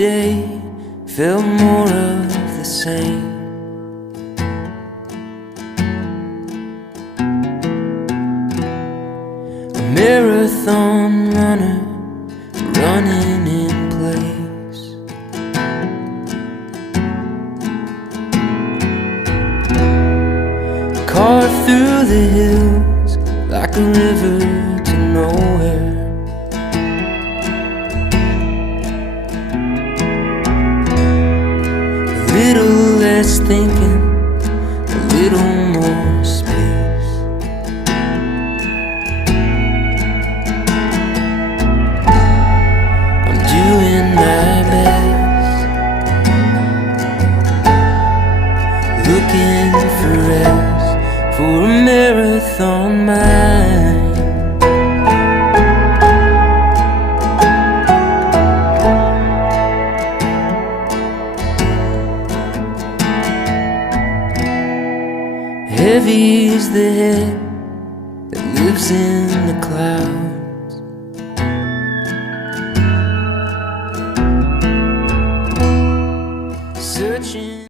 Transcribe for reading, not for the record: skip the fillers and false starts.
day felt more of the same. A marathon runner running in place. Carved through the hills like a river to nowhere. A little less thinking, a little more space. I'm doing my best, looking for rest, for a marathon mind. Heavy is the head that lives in the clouds. Searching